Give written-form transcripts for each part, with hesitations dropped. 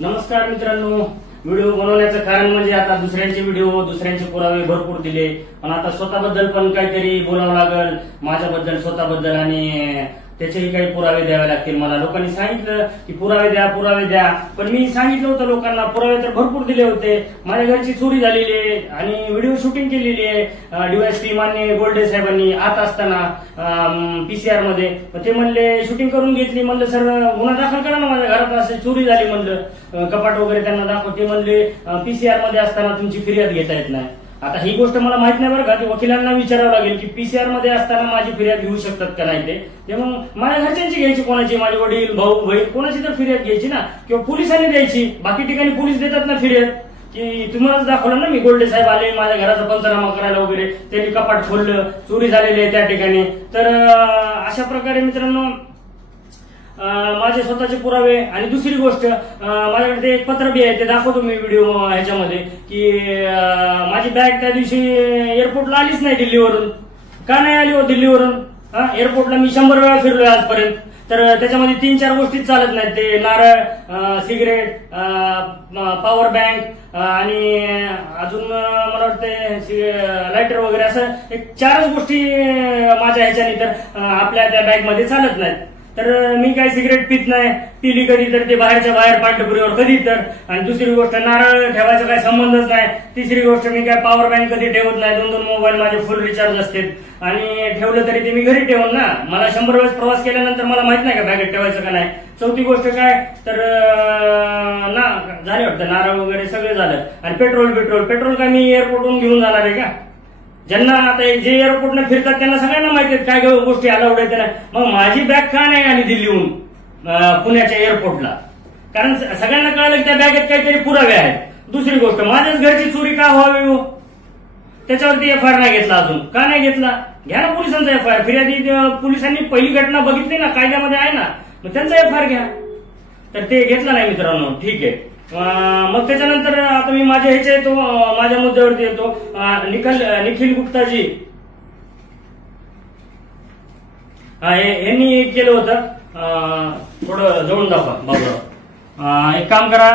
नमस्कार मित्रांनो, व्हिडिओ बनवण्याचं कारण म्हणजे आता दुसऱ्यांचे व्हिडिओ, दुसऱ्यांचे पुरावे भरपूर दिले, पण आता स्वतःबद्दल पण काहीतरी बोलावं लागल, माझ्याबद्दल, स्वतःबद्दल, आणि त्याचेही काही पुरावे द्यावे लागतील मला. लोकांनी सांगितलं की पुरावे द्या, पण मी सांगितलं होतं लोकांना, पुरावे तर भरपूर दिले होते. माझ्या घरची चोरी झालेली आहे आणि व्हिडिओ शूटिंग केलेली आहे डीवायएसपी मान्य गोल्डे साहेबांनी आत असताना पीसीआर मध्ये. ते म्हणले शूटिंग करून घेतली. म्हणलं सर गुन्हा दाखल करा ना, माझ्या घरात अशी चोरी झाली म्हणलं, कपाट वगैरे त्यांना दाखव. ते म्हणले पीसीआर मध्ये असताना तुमची फिर्याद घेता येत नाही. आता ही गोष्ट मला माहित नाही बरं का, वकिलांना विचारावं लागेल की पीसीआर मध्ये असताना माझी फिर्याद घेऊ शकतात का नाही ते मग माझ्या घरच्यांची घ्यायची, कोणाची, माझे वडील, भाऊ, बहीण, कोणाची तर फिर्याद घ्यायची ना, किंवा पोलिसांनी द्यायची. बाकी ठिकाणी पोलीस देतात ना फिर्याद, की तुम्हालाच दाखवलं ना मी, गोल्डे साहेब आले माझ्या घराचा पंचनामा करायला वगैरे, त्यांनी कपाट खोललं, चोरी झालेली आहे त्या ठिकाणी. तर अशा प्रकारे मित्रांनो माझे स्वतःचे पुरावे. आणि दुसरी गोष्ट, माझ्याकडे ते एक पत्र बी आहे, ते दाखवतो मी व्हिडिओ ह्याच्यामध्ये, की माझी बॅग त्या दिवशी एअरपोर्टला आलीच नाही दिल्लीवरून. का नाही आली हो दिल्लीवरून? एअरपोर्टला मी 100 वेळा फिरलोय आजपर्यंत. तर त्याच्यामध्ये 3-4 गोष्टी चालत नाहीत. ते नारळ, सिगरेट, पॉवर बँक आणि अजून मला वाटतं लायटर वगैरे, असं एक 4च गोष्टी माझ्या ह्याच्याने तर आपल्या त्या बॅगमध्ये चालत नाहीत. तर मी काही सिगरेट पित नाही, पिली कधी तर ते बाहेरच्या बाहेर पांढरपुरीवर कधी तर. आणि दुसरी गोष्ट, नारळ ठेवायचा काही संबंधच नाही. तिसरी गोष्ट, मी काय पॉवर बँक कधी ठेवत नाही. 2-2 मोबाईल माझे फुल रिचार्ज असते, आणि ठेवलं तरी ते मी घरी ठेवून ना. मला 100 वेळेस प्रवास केल्यानंतर मला माहित नाही का बॅगेत ठेवायचं का नाही. चौथी गोष्ट काय तर ना, झाले वाटतं नारळ वगैरे सगळं झालं. आणि पेट्रोल काय मी एअरपोर्टवरून घेऊन जाणार आहे का? ज्यांना आता जे एअरपोर्टने फिरतात त्यांना सगळ्यांना माहिती आहेत काय गोष्टी अलाउड आहेत त्याला. मग माझी बॅग का नाही आली दिल्लीहून पुण्याच्या एअरपोर्टला? कारण सगळ्यांना कळलं की त्या बॅगेत काहीतरी पुरावे आहेत. दुसरी गोष्ट, माझ्याच घरची चोरी का व्हावी हो, त्याच्यावरती एफआयआर नाही घेतला अजून. का नाही घेतला? घ्या ना पोलिसांचा एफआयआर. फिर्यादी पोलिसांनी पहिली घटना बघितली ना, कायद्यामध्ये आहे ना, मग त्यांचा एफआयआर घ्या. तर ते घेतला नाही मित्रांनो. ठीक आहे. मग त्याच्यानंतर आता मी माझ्या ह्याच्या येतो, माझ्या मुद्द्यावरती येतो. निखिल गुप्ताजी यांनी केलं होतं, थोडं जवळून दाखवा बाबा. एक काम करा,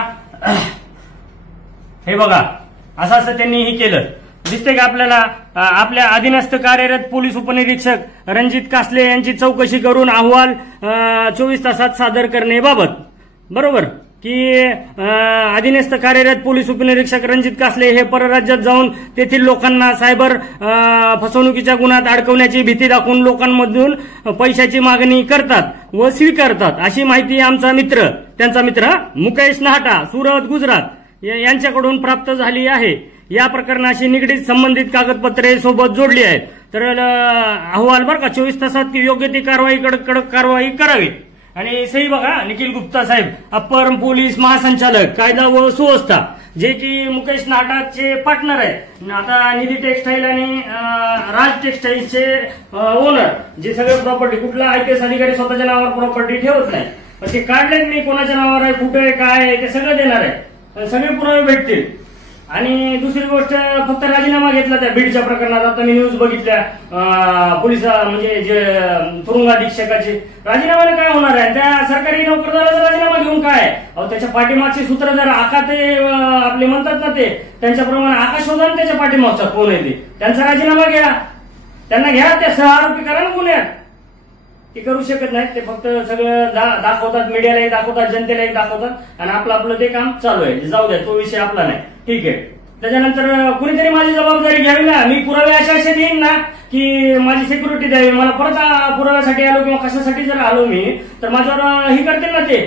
हे बघा, असं त्यांनी हे केलं. दिसते का आपल्याला? आपल्या अधीनस्थ कार्यरत पोलीस उपनिरीक्षक रणजित कासले यांची चौकशी करून अहवाल 24 तासात सादर करण्याबाबत. बरोबर की अधीनस्थ कार्यरत पोलीस उपनिरीक्षक रणजित कासले हे परराज्यात जाऊन तेथील लोकांना सायबर फसवणुकीच्या गुन्ह्यात अडकवण्याची भीती दाखवून लोकांमधून पैशाची मागणी करतात व स्वीकारतात, अशी माहिती आमचा मित्र, त्यांचा मित्र मुकेश नाहटा, सुरत, गुजरात यांच्याकडून प्राप्त झाली आहे. या प्रकरणाशी निगडीत संबंधित कागदपत्रे सोबत जोडली आहेत. तर अहवाल बरं का, 24 तासात योग्य ती कडक कारवाई करावी. आणि सही बघा, निखिल गुप्ता साहेब, अप्पर पोलीस महासंचालक कायदा व सुव्यवस्था, जे की मुकेश नाहटाचे पार्टनर आहेत. आता निधी टेक्सटाईल आणि राज टेक्सटाईलचे ओनर, जे सगळे प्रॉपर्टी, कुठला आयपीएस अधिकारी स्वतःच्या नावावर प्रॉपर्टी ठेवत नाही, पण ते काढलेत मी कोणाच्या नावावर आहे, कुठे आहे, काय आहे, ते सगळं देणार आहे, सगळे पुरावे भेटतील. आणि दुसरी गोष्ट, फक्त राजीनामा घेतला त्या बीडच्या प्रकरणात. आता मी न्यूज बघितल्या, पोलीस म्हणजे जे तुरुंग अधीक्षकाचे राजीनाम्याने काय होणार आहे? त्या सरकारी नोकरदाराचा राजीनामा घेऊन काय? अहो, त्याच्या पाठीमागचे सूत्रधार आका, ते आपले म्हणतात ना, ते त्यांच्याप्रमाणे आकाश शोधा ना, त्याच्या पाठीमागचा कोण आहे ते, त्यांचा राजीनामा घ्या, त्यांना घ्या, त्या सहआरोपी करा ना गुन्ह्यात. ते करू शकत नाहीत. ते फक्त सगळं दाखवतात, मीडियालाही दाखवतात, जनतेलाही दाखवतात, आणि आपलं ते काम चालू आहे. जाऊ द्या, तो विषय आपला नाही. ठीक आहे. त्याच्यानंतर कुणीतरी माझी जबाबदारी घ्यावी ना. मी पुरावे अशा देईन ना की माझी सिक्युरिटी द्यावी. मला परत पुराव्यासाठी आलो किंवा कशासाठी जर आलो मी, तर माझ्यावर हे करतील ना, ते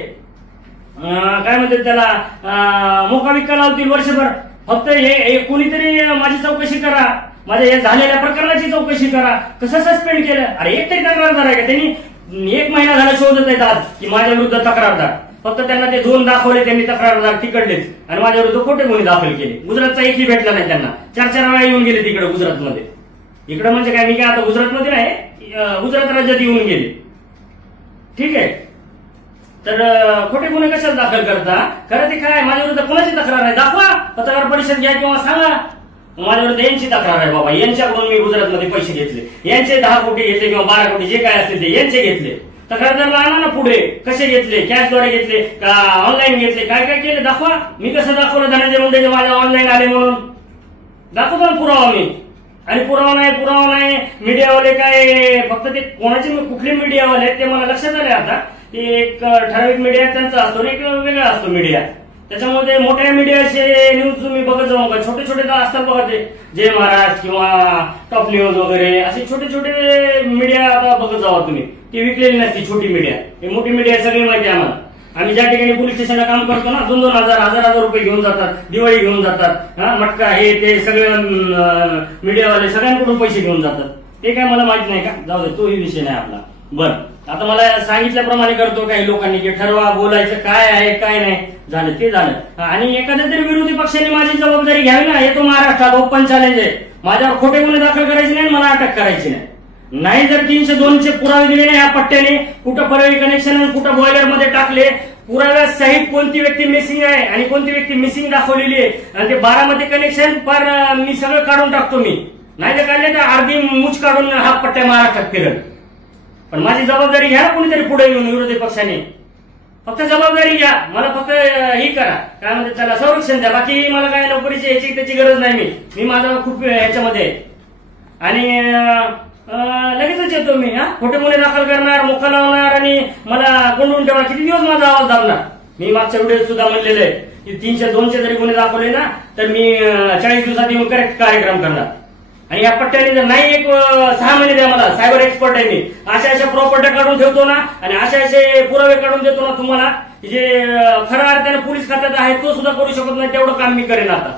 काय म्हणतात त्याला, मोकाबिक्का लावतील वर्षभर. फक्त हे कुणीतरी माझी चौकशी करा, माझ्या या झालेल्या प्रकरणाची चौकशी करा. कसं सस्पेंड केलं? अरे एक तरी तक्रारदार आहे का? त्यांनी 1 महिना झाला शोधत आहेत आज की माझ्या विरुद्ध तक्रारदार. फक्त त्यांना ते 2 दाखवले त्यांनी तक्रारदार तिकडलेच, आणि माझ्या विरुद्ध खोटे गुन्हे दाखल केले. गुजरातचा एकही भेटला नाही त्यांना. 4-4 वेळा येऊन गेले तिकडे गुजरातमध्ये. इकडे म्हणजे काय, मी काय आता गुजरातमध्ये नाही, गुजरात राज्यात येऊन गेले. ठीक आहे. तर खोटे गुन्हे कशात दाखल करता? खरं ते काय, माझ्या विरुद्ध कोणाची तक्रार आहे दाखवा, पत्रकार परिषद घ्या किंवा सांगा. माझ्या विरुद्ध यांची तक्रार आहे बाबा, यांच्याकडून मी गुजरातमध्ये पैसे घेतले, यांचे 10 कोटी घेतले किंवा 12 कोटी जे काय असतील ते यांचे घेतले. तक्रारदारला आणा ना पुढे, कसे घेतले, कॅशद्वारे घेतले का ऑनलाईन घेतले, काय काय केले दाखवा. मी कसं दाखवलं धनंजय मुंडेचे माझ्या ऑनलाईन आले म्हणून दाखवतो ना पुरावा मी. आणि पुरावा नाही मीडियावाले काय फक्त ते कोणाचे कुठले मीडियावाले ते मला लक्षात आले आता. ते एक ठराविक मीडिया त्यांचा असतो ना, एक वेगळा असतो मीडिया. त्याच्यामुळे ते मोठ्या मीडियाचे न्यूज तुम्ही बघत जाऊ का, छोटे छोटे असतात बघा ते जय महाराज किंवा टॉप न्यूज वगैरे असे छोटे छोटे मीडिया बघत जावा तुम्ही. ती विकलेली नसती छोटी मीडिया. हे मोठी मीडिया सगळी माहिती आम्हाला. आम्ही ज्या ठिकाणी पोलीस स्टेशनला काम करतो ना 2,000 रुपये घेऊन जातात, दिवाळी घेऊन जातात, मटका हे ते सगळे मीडियावाले सगळ्यांकडून पैसे घेऊन जातात. ते काय मला माहित नाही का, जाऊ दे, तोही विषय नाही आपला. बरं, आता मला सांगितल्याप्रमाणे करतो काही लोकांनी की ठरवा बोलायचं काय आहे काय नाही. झालं ते झालं. आणि एखाद्या तरी विरोधी पक्षाने माझी जबाबदारी घ्यावी ना. हे तो महाराष्ट्रात ओपन चॅलेंज आहे. माझ्यावर खोटे गुन्हे दाखल करायचे नाही, मला अटक करायची नाही. जर 302 पुरावे दिले नाही या पट्ट्याने, कुठं परळी कनेक्शन कुठं बॉयलर मध्ये टाकले, पुराव्यासहित कोणती व्यक्ती मिसिंग आहे आणि कोणती व्यक्ती मिसिंग दाखवलेली आहे, आणि ते 12 मध्ये कनेक्शन पर मी सगळं काढून टाकतो. मी नाही तर काढले तर अर्धी मूच काढून हा पट्ट्या महाराष्ट्रात फिरत. पण माझी जबाबदारी घ्या कोणीतरी पुढे येऊन विरोधी पक्षाने. फक्त जबाबदारी घ्या, मला फक्त ही करा काय म्हणते त्याला संरक्षण द्या. बाकी मला काय नोकरीची याची त्याची गरज नाही. मी माझा खूप ह्याच्यामध्ये आहे. आणि लगेचच येतो मी. खोटे गुन्हे दाखल करणार, मोका लावणार आणि मला कोंडून ठेवणार. किती दिवस माझा आवाज दाबणार. मी मागच्या व्हिडिओ सुद्धा म्हणलेलं आहे की 300-200 जरी गुन्हे दाखवले ना तर मी 40 दिवसात येऊन करेक्ट कार्यक्रम करणार. आणि या पट्ट्याने जर नाही 6 महिने द्या मला, सायबर एक्सपर्ट आहे मी. अशा प्रॉपर्ट्या काढून ठेवतो ना आणि असे पुरावे काढून देतो ना तुम्हाला, जे खऱ्या अर्थाने पोलीस खात्यात आहे तो सुद्धा करू शकत नाही तेवढं काम मी करेन आता.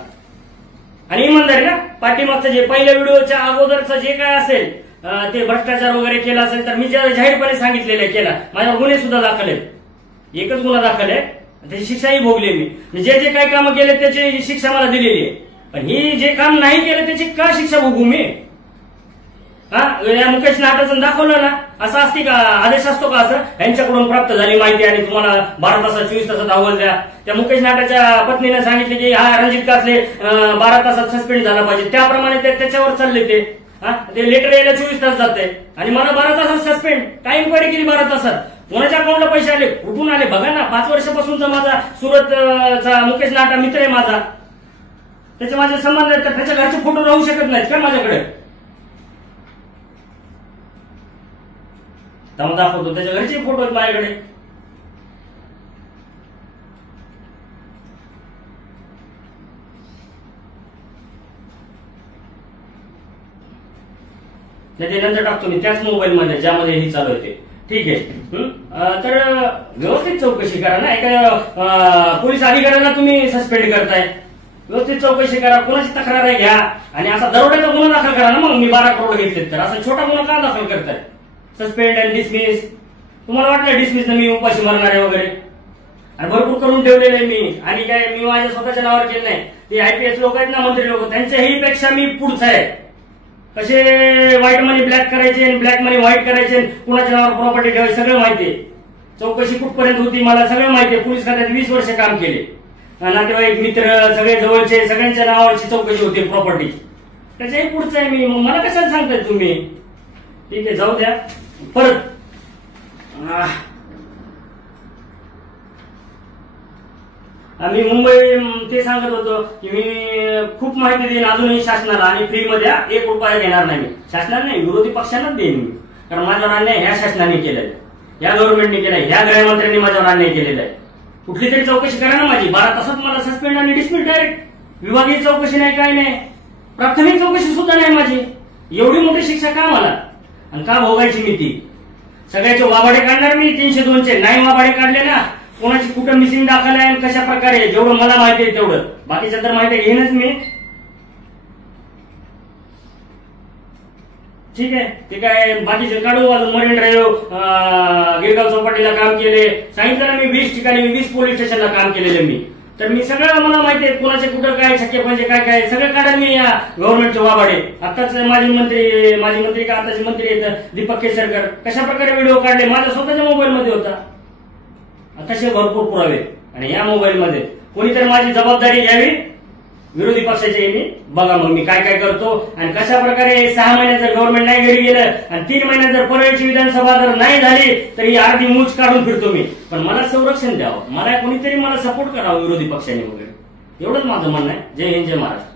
आणि इमानदारी ना, पाठीमागचं जे पहिल्या व्हिडिओच्या अगोदरचं जे काय असेल ते भ्रष्टाचार वगैरे केला असेल तर मी जाहीरपणे सांगितलेलं आहे केला. माझ्यावर गुन्हे सुद्धा दाखल आहेत. एकच गुन्हा दाखल आहे, त्याची शिक्षाही भोगली मी. जे जे काही कामं केले त्याची शिक्षा मला दिलेली आहे. पण ही जे काम नाही केलं त्याची का शिक्षा भोगू मी. या मुकेश नाटाचं दाखवलं ना, असं असते का, आदेश असतो का असं यांच्याकडून प्राप्त झाली माहिती आणि तुम्हाला 12 तासात 24 तासात अहवाल द्या. त्या मुकेश नाटाच्या पत्नीने सांगितले की हा रणजित कासले 12 तासात सस्पेंड झाला पाहिजे, त्याप्रमाणे ते त्याच्यावर चालले. ते लेटर यायला 24 तास जाते आणि मला 12 तासात सस्पेंड. काय इन्क्वायरी केली 12 तासात, कोणाच्या अकाउंटला पैसे आले, कुठून आले बघा ना. 5 वर्षापासूनचा माझा सुरतचा मुकेश नाटा मित्र आहे माझा, त्याचे माझे संबंध आहेत. तर त्याच्या घरचे फोटो राहू शकत नाहीत का माझ्याकडे. त्यामुळे दाखवतो त्याच्या घरचे फोटो आहेत माझ्याकडे. ते नंतर टाकतो मी त्याच मोबाईल मध्ये ज्यामध्ये हे चालू आहे ते. ठीक आहे. तर व्यवस्थित चौकशी करा ना. एका पोलीस अधिकाऱ्यांना तुम्ही सस्पेंड करताय, व्यवस्थित चौकशी करा, कोणाची तक्रार आहे घ्या. आणि असा दरोड्याचा गुन्हा दाखल करा ना. मग मी 12 करोड घेतले तर असा छोटा गुन्हा का दाखल करताय. Suspend and dismiss. तुम्हाला वाटलं डिसमिस मी उपाशी मारणार आहे वगैरे, आणि भरपूर करून ठेवलेले आहे मी. आणि काय मी माझ्या स्वतःच्या नावावर केलं नाही. ते IPS लोक आहेत ना, मंत्री लोक, त्यांच्याही पेक्षा मी पुढचा आहे. कसे व्हाईट मनी ब्लॅक करायचे आणि ब्लॅक मनी व्हाईट करायचे, कुणाच्या नावावर प्रॉपर्टी ठेवायची सगळं माहितीये. चौकशी कुठपर्यंत होती मला सगळं माहितीये. पोलीस खात्यात 20 वर्ष काम केले. नातेवाईक मित्र सगळे जवळचे सगळ्यांच्या नावावरची चौकशी होती प्रॉपर्टी. त्याच्याही पुढचं आहे मी. मग मला कशाला सांगताय तुम्ही. ठीक आहे, जाऊ द्या. परत मी मुंबई ते सांगत होतो की मी खूप माहिती देईन अजूनही शासनाला आणि फ्रीमध्ये 1 रुपया घेणार नाही मी. शासनाला नाही, विरोधी पक्षांनाच देईन मी. कारण माझ्यावर अन्याय ह्या शासनाने केलेला आहे, ह्या गव्हर्नमेंटने केलाय, ह्या गृहमंत्र्यांनी माझ्यावर अन्याय केलेला आहे. कुठली तरी चौकशी करा ना माझी. 12 तासात मला सस्पेंड आणि डिसमिस डायरेक्ट. विभागीय चौकशी नाही, काय नाही, प्राथमिक चौकशी सुद्धा नाही माझी. एवढी मोठी शिक्षा का मला आणि का भोगायची मी ती. सगळ्याचे वाभाडे काढणार मी. 302चे नाही वाभाडे काढले ना, कोणाची कुठं मिसिंग दाखल आहे आणि कशा प्रकारे, जेवढं मला माहिती आहे तेवढं. बाकीच्या तर माहिती घेईनच मी. ठीक आहे, ते काय बाकीचे काढू. अजून मरीन ड्राईव्ह, गिरगाव चौपाटीला काम केले. सांगितलं ना मी 20 ठिकाणी 20 पोलीस स्टेशनला काम केलेलं मी. तर मी सगळं मला माहिती आहे, कोणाचे कुठं काय छक्के पंचे काय काय सगळं काढा मी या गव्हर्नमेंटचे वाभाडे. आताच माजी मंत्री का आताचे मंत्री आहेत दीपक केसरकर, कशा प्रकारे व्हिडिओ काढले माझ्या स्वतःच्या मोबाईलमध्ये होता. तसे भरपूर पुरावे. आणि या मोबाईलमध्ये कोणीतरी माझी जबाबदारी घ्यावी विरोधी पक्षाच्या यांनी बघा मग मी काय काय करतो आणि कशा प्रकारे 6 महिन्यात जर गव्हर्नमेंट नाही घरी गेलं आणि 3 महिन्यात जर परळची विधानसभा जर नाही झाली तर ही अर्धी मूच काढून फिरतो मी. पण मला संरक्षण द्यावं, मला कोणीतरी मला सपोर्ट करावं विरोधी पक्षाने वगैरे, एवढंच माझं म्हणणं आहे. जय हिंद, जय महाराष्ट्र.